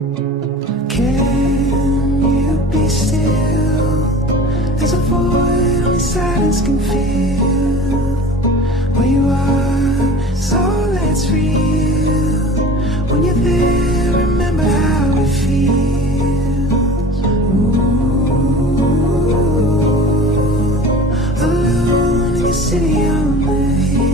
Can you be still? There's a void only silence can fill. Where you are, it's all that's real. When you're there, remember how it feels. Ooh, alone in your city on the hill.